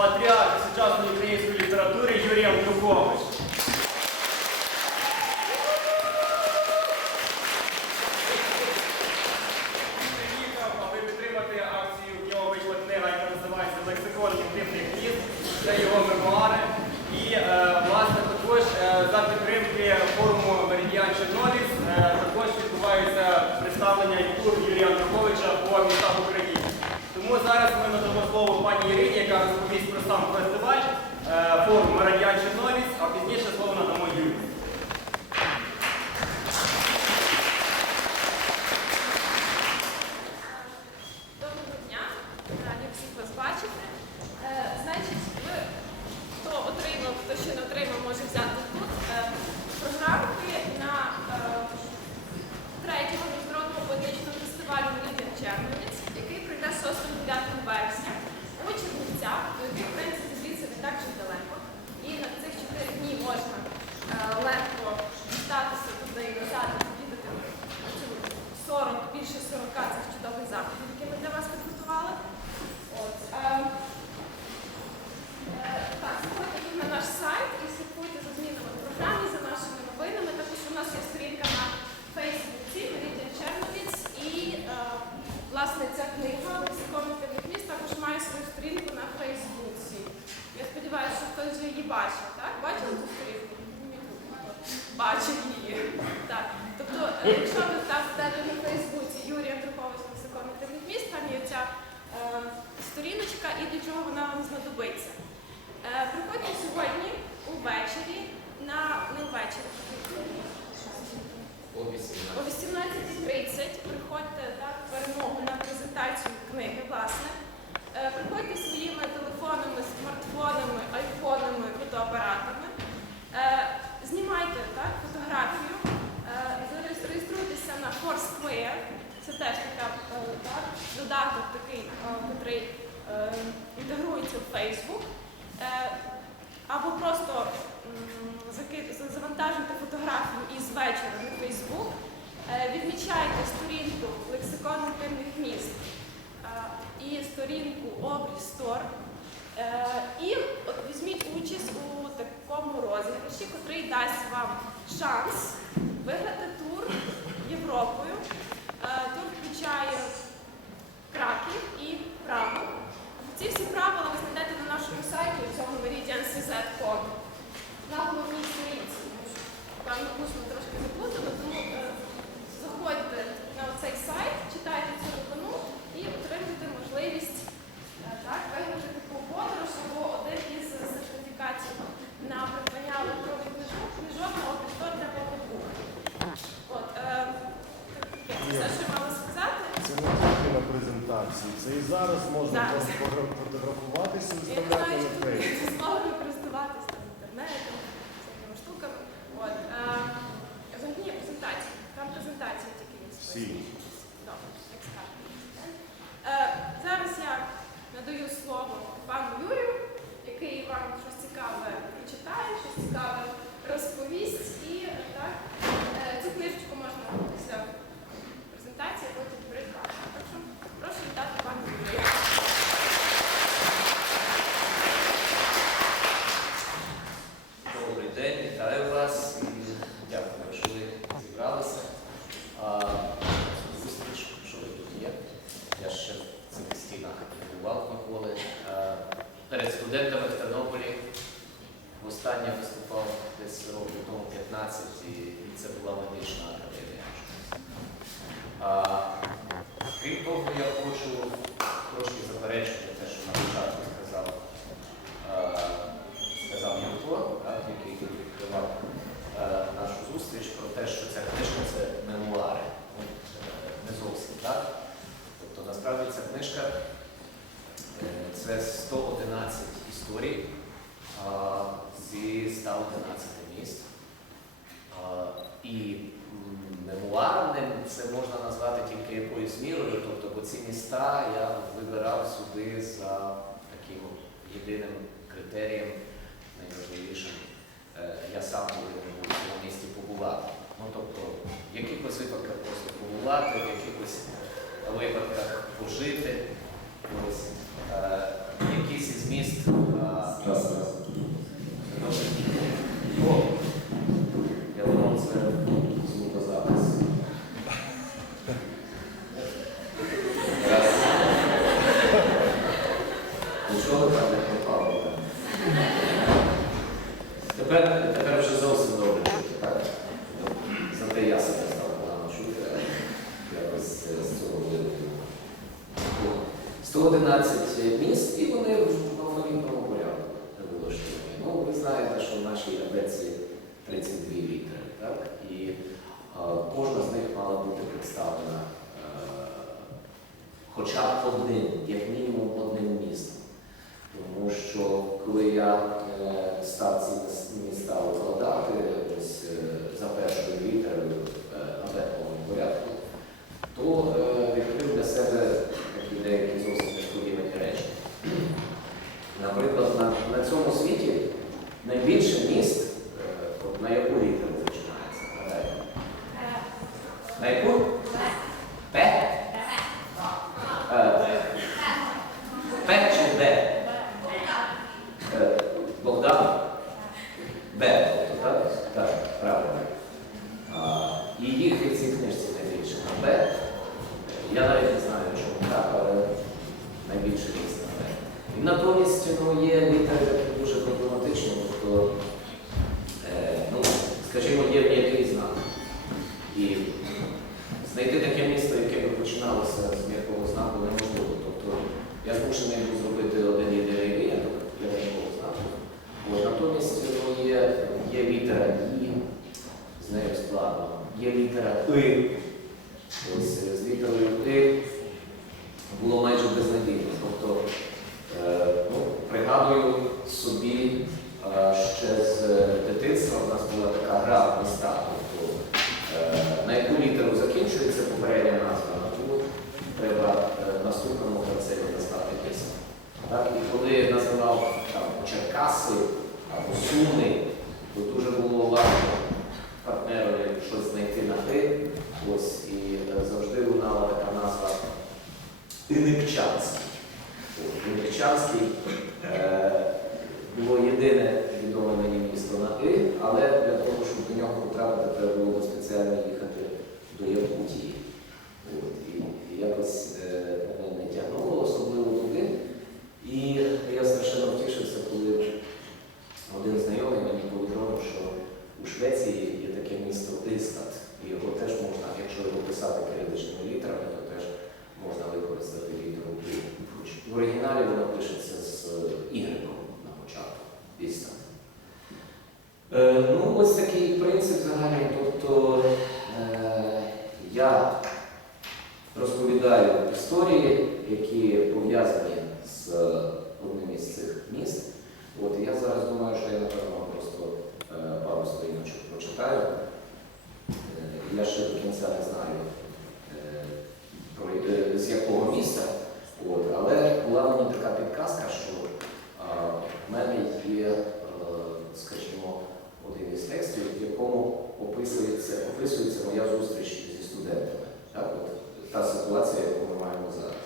патріарх сучасної української. подарунок так дати на Фейсбуці Юрій Антропович лексикометрних міст, там є ця е, сторіночка і до чого вона вам знадобиться. Е, Приходьте сьогодні увечері, на не ввечері, о 18.30 приходьте на перемогу на презентацію книги, власне. Е, приходьте своїми телефонами, смартфонами, айфонами, фотоапаратами. Е, знімайте так, фотографію. Foursquare, це теж така е, так, додаток, такий, е, який е, інтегрується в Facebook, або просто завантажуйте фотографію із вечора на Facebook, відмічайте сторінку лексикон активних міст і сторінку Обрістор. І візьміть участь у такому розіграші, який дасть вам шанс виграти 들어왔고요. Це і зараз можна просто фотографуватися і виставляти знаю, на чи фейсбук. змогли користуватися інтернетом, всякими штуками. От. е, Взагалі презентації. Там презентація тільки є. Всі. Найбільше 有没有对？ситуація, яку ми маємо зараз.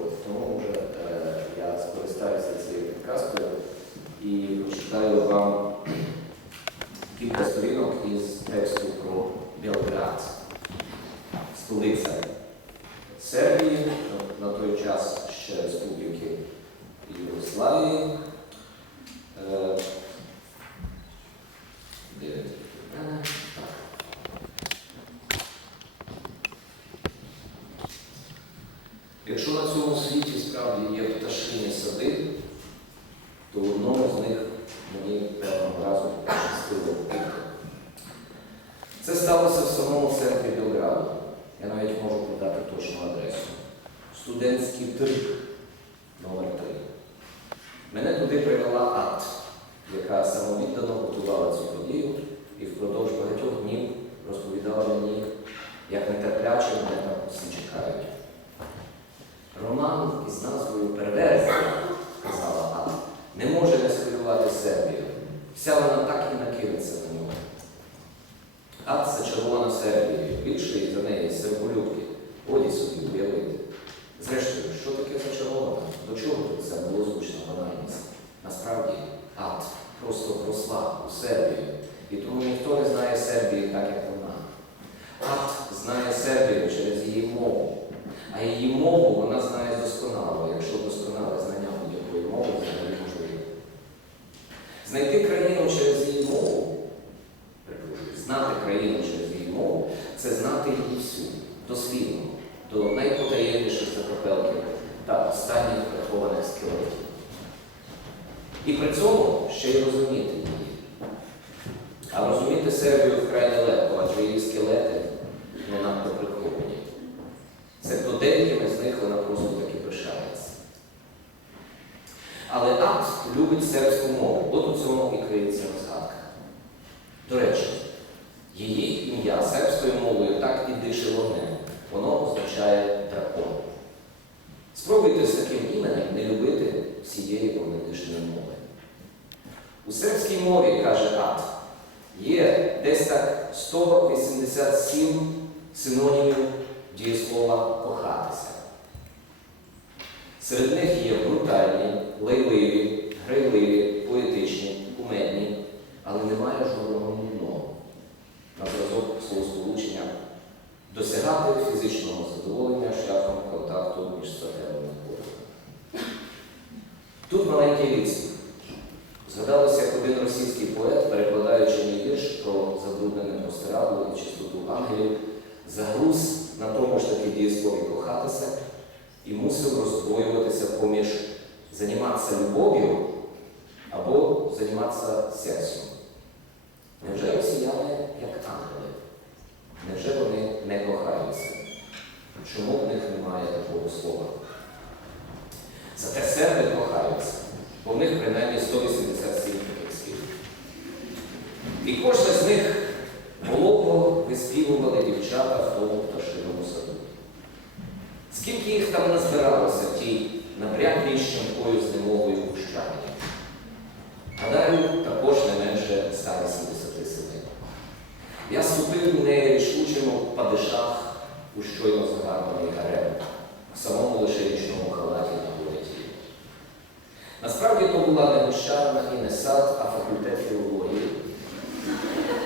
От, Тому вже е, я скористаюся цією підказкою і прочитаю вам кілька сторінок із тексту про Білград, столиця Сербії, на той час ще Республіки Югославії. Віддано готувала цю подію і впродовж багатьох днів розповідала мені, як нетерпляче мене там всі чекають. Роман із назвою Перверзія, казала Анна, не може не схвилювати Сербію. Вся вона так і накинеться. посла у Сербію. І тому ніхто не знає Сербії так, як вона. Ат знає Сербію через її мову. А її мову вона знає досконало, якщо досконале знання будь-якої мови взагалі можливо. Знайти країну через її мову, знати країну через її мову це знати її всю, дослідно, до найпотаємніших закопелків та останніх прихованих скелетів. І при цьому ще й розуміти розуміти Сербію вкрай нелегко, адже її скелети не надто приховані. Це то деякими з них вона просто таки пишається. Але Акт любить сербську мову, от у цьому і криється розгадка. До речі, її ім'я сербською мовою так і дише вогнем. Воно означає дракон. Спробуйте з таким іменем не любити всієї вогнедишної мови. У сербській мові, каже Ат, є десь так 187 синонімів дієслова кохатися. Серед них є брутальні, лайливі, грайливі, поетичні, кумедні, але немає жодного нудного. На зразок словосполучення досягати фізичного задоволення шляхом контакту між статевими органами. Тут маленький відступ. Згадалося, як один російський поет, перекладаючи мій вірш про забруднене простирадло і чистоту ангелів, загруз на тому ж таки дієслові кохатися і мусив роздвоюватися поміж займатися любов'ю або займатися сексом. Невже росіяни як ангели? Невже вони не кохаються? Чому в них немає такого слова? Зате серби кохаються, бо в них принаймні 187 таких слів. І кожна з них волого виспівували дівчата в тому пташиному саду. Скільки їх там назбиралося в тій набряклій щемкою з немовою гущані? Гадаю, також не менше 187. Я ступив у неї рішучим падишах у щойно загарбаний гарем, в самому лише річному халаті на вулиці. Насправді то була не гущарна і не сад, а факультет філології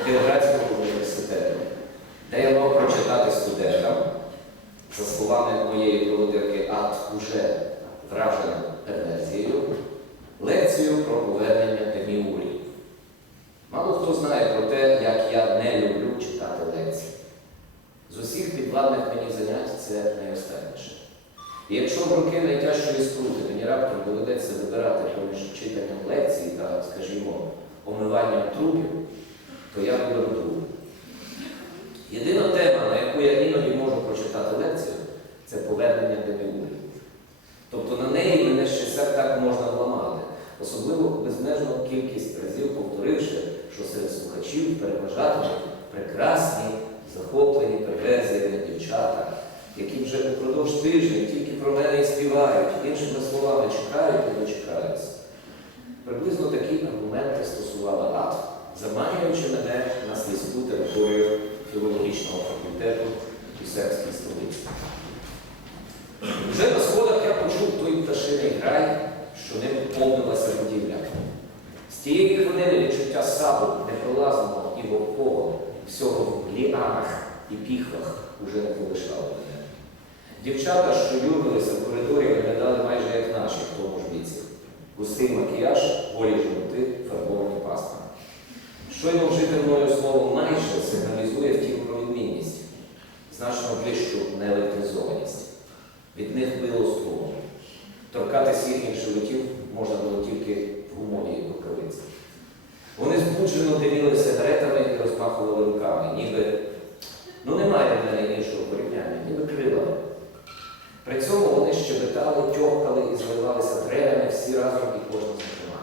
Кіровоградського університету, де я мав прочитати студентам, за словами моєї проводирки Ат уже вражена перверзією, лекцію про повернення деміурів. Мало хто знає про те, як я не люблю читати лекції. З усіх підвладних мені занять це найостанніше. І якщо в роки найтяжчої скрути мені раптом доведеться вибирати поміж читанням лекцій та, скажімо, омиванням трупів, то я виберу другу. Єдина тема, на яку я іноді можу прочитати лекцію, це повернення деміурів. Тобто на неї мене ще все так можна вламати, особливо безмежну кількість разів повторивши, що серед слухачів переважатимуть прекрасні, захоплені перверзіями дівчата, які вже упродовж тижня тільки про мене і співають, іншими словами, чекають і дочекаються. Приблизно такі аргументи стосувала ад, заманюючи мене на слизьку територію філологічного факультету у сербській столиці. Вже на сходах я почув той пташиний край, що ним повнилася будівля. З тієї хвилини відчуття саду непролазного і вовкого, всього в ліанах і піхвах уже не полишало мене. Дівчата, що юрмилися в коридорі, виглядали майже як наші в тому ж віці. Густий макіяж, голі жовти, фарбовані пасма. Щойно вжити мною слово майже сигналізує втім про відмінність, значно вищу неелектризованість. Від них било струмом. Торкатись їхніх животів можна було тільки в гумовій рукавиці. Вони збуджено диміли сигаретами і розмахували руками, ніби ну немає в мене іншого порівняння, ніби крилами. При цьому вони щебетали, тьохкали і зливалися трелями всі разом і кожен зокрема.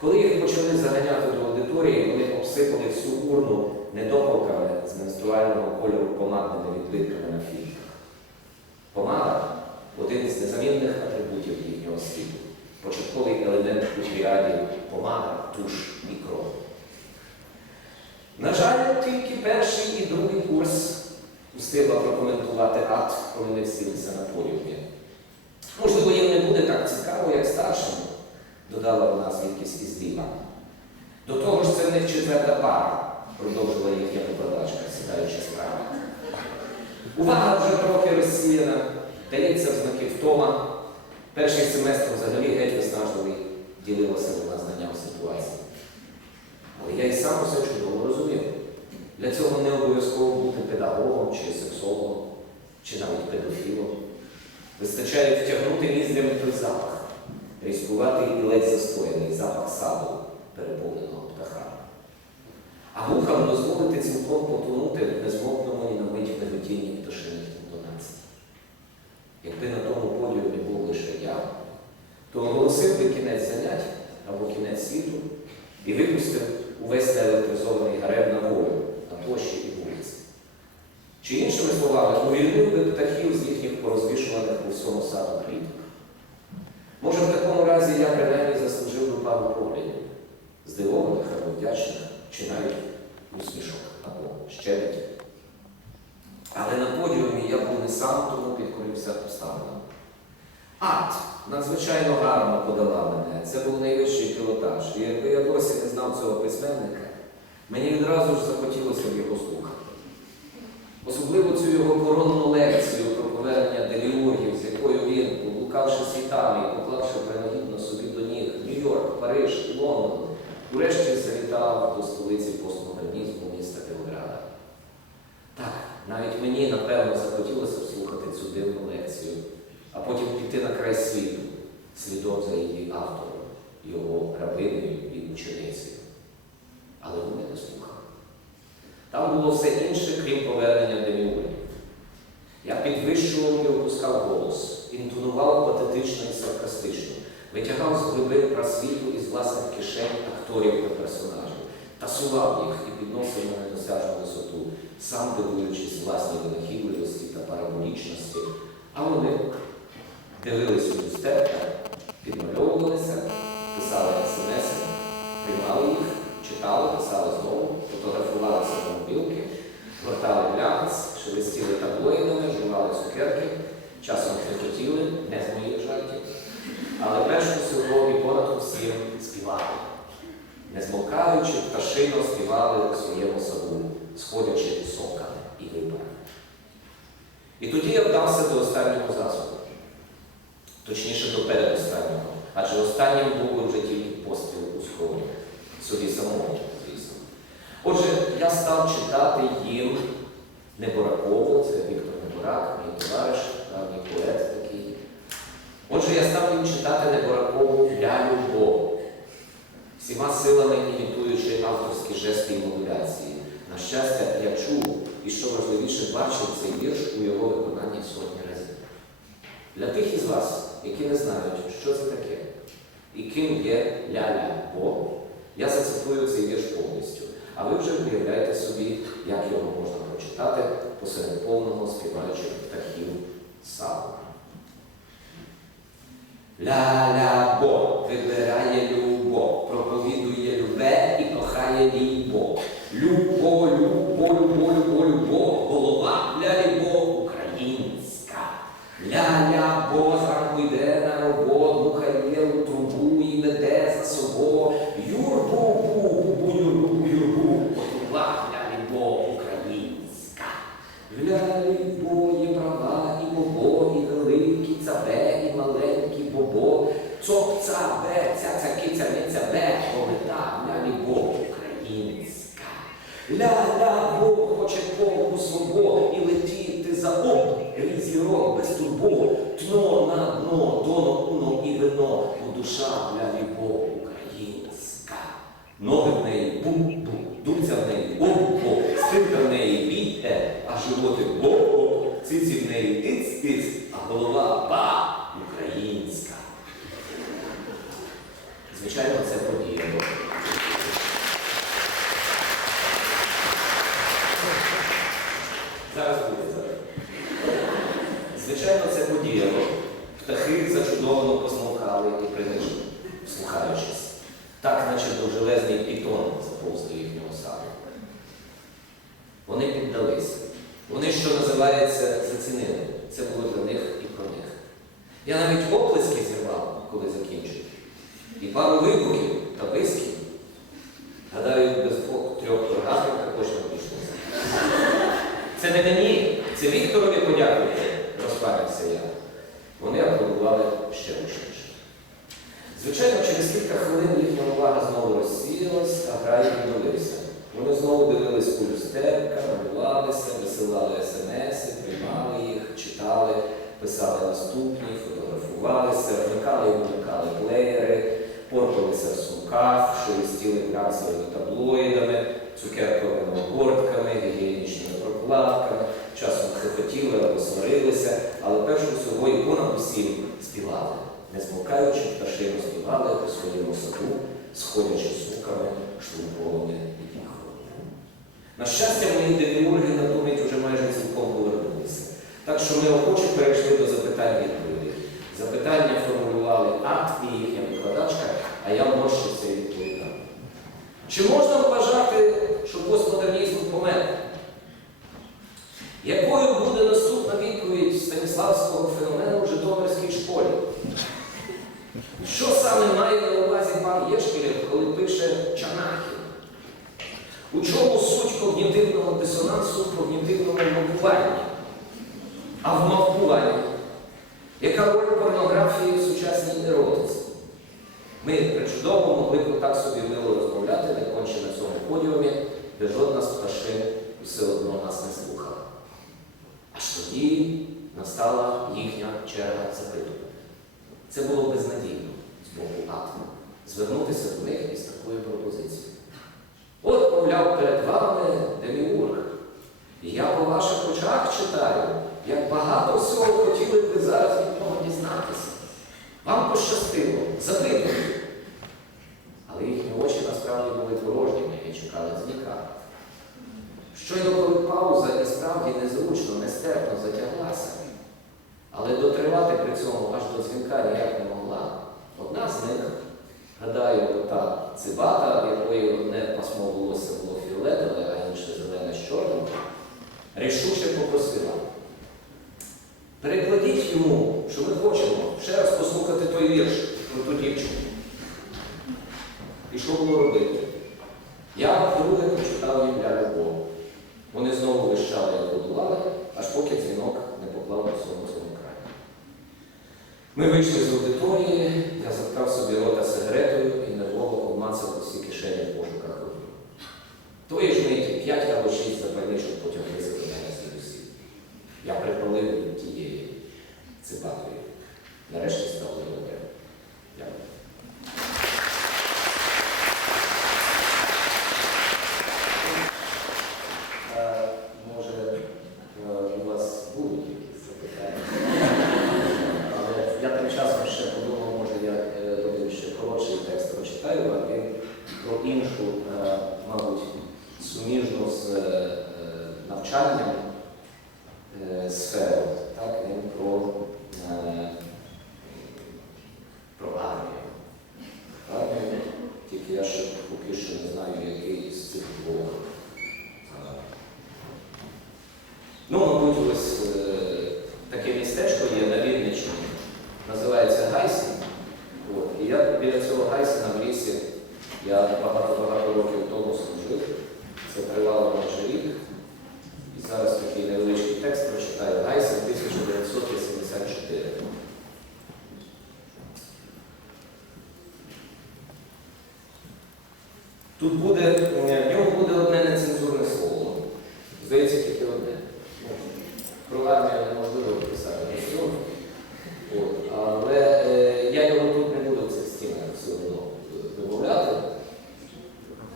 Коли їх почали заганяти до аудиторії, вони обсипали всю урну недопалками з менструального кольору помадними відбитками на фільтрах. Помада один з незамінних атрибутів їхнього світу. Початковий елемент у тріаді помада, туш і кров. На жаль, тільки перший і другий курс встигла прокоментувати ад, коли не всілися на подіумі. Можливо, їм не буде так цікаво, як старшим, додала вона звідкись із дива. До того ж, це в них четверта пара, продовжила їхня викладачка, сідаючи справа. Увага вже трохи розсіяла. дається в знаки втома. Перший семестр взагалі геть виснажливий, ділилося вона знанням ситуації. Але я і сам усе чудово розумів. Для цього не обов'язково бути педагогом чи сексологом, чи навіть педофілом. Вистачає втягнути ніздрями той запах, різкуватий і ледь застояний запах саду, переповненого птахами. А вухам дозволити цілком потонути в незмовному і на мить миготінні пташиних інтонацій. Якби на тому подіумі був лише я, то оголосив би кінець занять або кінець світу і випустив увесь неелектризований гарем на волю на площі і вулиці. Чи іншими словами, увільнив би птахів з їхніх порозвішуваних по всьому саду кліток. Може, в такому разі я принаймні заслужив би пару поглядів, здивованих або вдячних, чи навіть усмішок або щебетів. Але на подіумі я був не сам, тому підкорився обставинам. Арт надзвичайно гарно подала мене. Це був найвищий пілотаж. І якби я досі не знав цього письменника, мені відразу ж захотілося б його слухати. Особливо цю його коронну лекцію про повернення деміургів, з якою він, поблукавши світами поклавши принагідно собі до ніг Нью-Йорк, Париж Лондон, урешті завітав до столиці постмодернізму міста Кіровограда. Так, навіть мені, напевно, захотілося б слухати цю дивну лекцію, а потім піти на край світу, слідом за її автором, його рабинею і ученицею. Але вони не слухали. Там було все інше, крім повернення деміургів. Я підвищував і опускав голос, інтонував патетично і саркастично, витягав з глибин просвіту із власних кишень акторів та персонажів, тасував їх і підносив на недосяжну висоту, сам дивуючись власній винахідливості та параболічності, а вони дивилися в люстерка, підмальовувалися, писали смс, приймали їх, читали, писали знову, фотографувалися на мобілки, гортали глянець, шелестіли таблоїдами, жували цукерки, часом хрехотіли, не з моїх жартів. Але перш усього і понад усім співали. Не змовкаючи, пташино співали у своєму саду, сходячи соками і випарами. І тоді я вдався до останнього засобу, точніше до передостаннього, адже останнім був вже тільки постріл у скроні, собі самому, звісно. Отже, я став читати їм Неборакову, це Віктор Неборак, мій товариш, давній поет такий. Отже, я став їм читати Неборакову Лялю Богу, всіма силами імітуючи авторські жести і модуляції. На щастя, я чув і, що важливіше, бачив цей вірш у його виконанні сотні разів. Для тих із вас, які не знають, що це таке, і ким є Ляля Бо, я зацитую цей вірш повністю. А ви вже уявляєте собі, як його можна прочитати посеред повного співаючих птахів саду. Ля-ля Бо вибирає любов, проповідує любе і кохає лібо. Любо, любо, любо, любо, любо, голова ля-лібо українська. Ля-ля бо душа для любов українська. Ноги в неї бум-бум, думця в неї о-бо, спинка в неї бі-е, а животи бо-бо, циці в неї тиць-тиць, а голова ба українська. Звичайно, це подіяло. Зараз буде зараз. Звичайно, це подіяло. Птахи зачудовано посмовкали і принижили, слухаючись. Так, наче довжелезний пітон заповз до їхнього саду. Вони піддалися. Вони, що називається, зацінили. Це було для них і про них. Я навіть оплески зірвав, коли закінчив. І пару вибухів та висків. Гадаю, без двох-трьох оргазмів також не обійшлося. Це не мені, це Вікторові подякуйте, розпалився я. Вони аплодували ще гучніше. Звичайно, через кілька хвилин їхня увага знову розсіялась, а грай відновився. Вони знову дивились у люстерка, малювалися, висилали смс, приймали їх, читали, писали наступні, фотографувалися, вмикали і вмикали плеєри, порпалися в сумках, шелестіли глянцевими таблоїдами, цукерковими обгортками, гігієнічними прокладками, часом хихотіли або сварилися, але перш усього і понад усім співали, не змовкаючи пташину співали у своєму саду, сходячи суками, шлунковими і піхом. На щастя, мої деміурги на ту мить уже майже цілком повернулися. Так що ми охоче перейшли до запитань відповідей. Запитання вийшли я заткав собі рота сигаретою і нервово обмацав усі кишені в пошуках вогню. Тої ж миті п'ять або шість запальничок потягли за мене звідусі. Я припалив тієї цибатою. Нарешті стало добре. Дякую. Е, Може, е, у вас будуть якісь запитання? Але я тим часом ще подумав, може я е, один ще коротший текст прочитаю, а він про іншу, е, мабуть, суміжну з е, навчанням е, сферу. Так, він про, е, про армію. Армію, тільки я ще поки що не знаю, який з цих двох. е, Ну, мабуть, ось е, таке містечко є на Вінниччині, називається Гайсін. От. І я біля цього Гайсіна в лісі я багато-багато років тому служив. Це тривало майже рік. І зараз такий невеличкий текст прочитаю. Гайсін 1984. Тут буде, е, в ньому буде одне нецензурне слово. Здається, тільки одне. Ну, Про армію неможливо писати на всьому. От. Але е, я його тут не буду в цих стінах все одно вимовляти.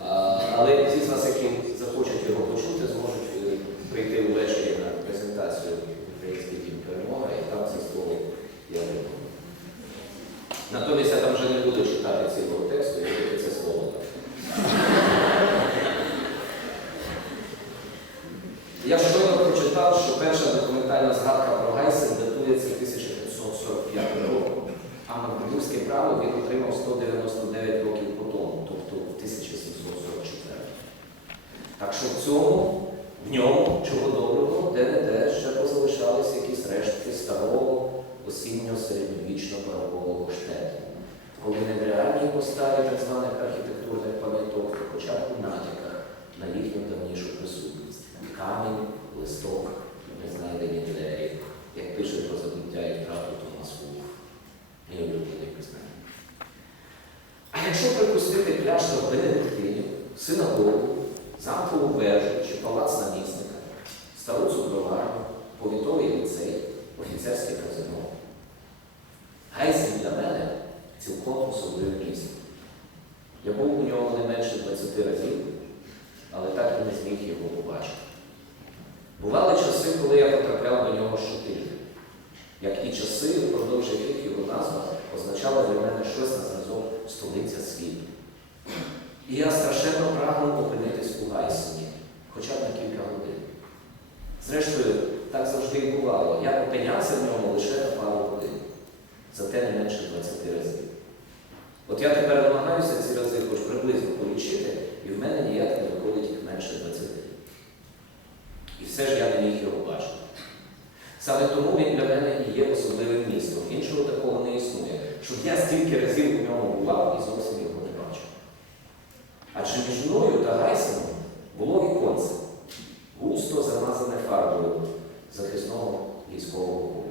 А, але ті з вас, які захочуть його почути, зможуть е, прийти ввечері на презентацію Український дім перемога, і там це слово я вимовлю. Натомість я там вже не буду читати цілого тексту, я це слово так. Я щойно прочитав, що перша документальна згадка про Гайсен датується 1545 роком, а Магдебурзьке право він отримав 199 років по тому, тобто в 1744. Так що в цьому, в ньому, чого доброго, де-не-де ще позалишались якісь рештки старого осінньо-середньовічного барокового штету. Коли не в реальній поставі так званих архітектурних пам'яток, то хоча б у натяках на їхню давнішу присутність. Камінь, листок, 10 разів, але так і не зміг його побачити. Бували часи, коли я потрапляв до нього щотижня. Як і часи, впродовж яких його назва означала для мене щось на зразок столиця світу. І я страшенно разів у ньому бував і зовсім його не бачив. Адже між мною та Гайсеном було віконце, густо замазане фарбою захисного військового поля.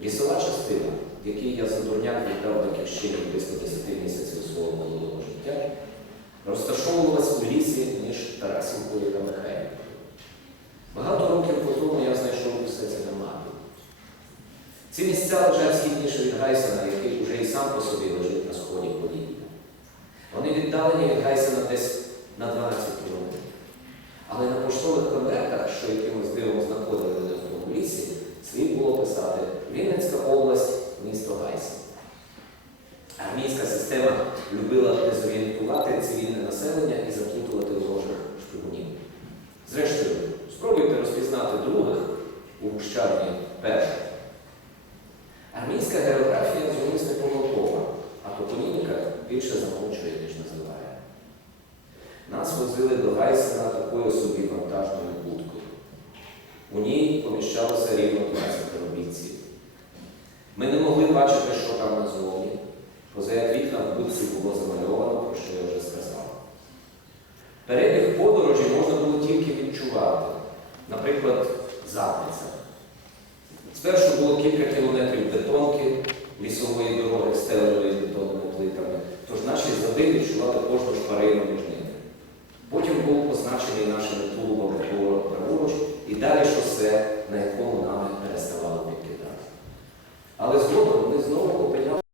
Лісова частина, в якій я задурняк віддав батьківщині близько 10 місяців свого молодого життя, розташовувалась у лісі між Тарасівкою та Михайлівкою. Багато років по тому я знайшов усе це на. Ці місця лежать східніше від Гайсена, який вже і сам по собі лежить на сході Поділля. Вони віддалені від Гайсена десь на 12 кілометрів. Але на поштових конвертах, що якимось дивом знаходили в тому лісі, слід було писати Вінницька область, місто Гайсен. Армійська система любила дезорієнтувати цивільне населення і заплутувати ворожих шпигунів. Зрештою, спробуйте розпізнати других у гущавні перших. Армійська географія зумисне помилкова, а топоніміка більше замовчує, ніж називає. Нас возили до Гайсена такою собі вантажною будкою. У ній поміщалося рівно 20 робітців. Ми не могли бачити, що там назовні, поза як вікна в будці було замальовано, про що я вже сказав. Перебіг подорожі можна було тільки відчувати, наприклад, запиця. Спершу було кілька кілометрів бетонки, лісової дороги, стеленої бетонними плитами, тож наші зади відчували кожну шпарину між ними. Потім був позначений нашими тулубами праворуч і далі шосе, на якому нами переставало підкидати. Але згодом ми знову опинялися.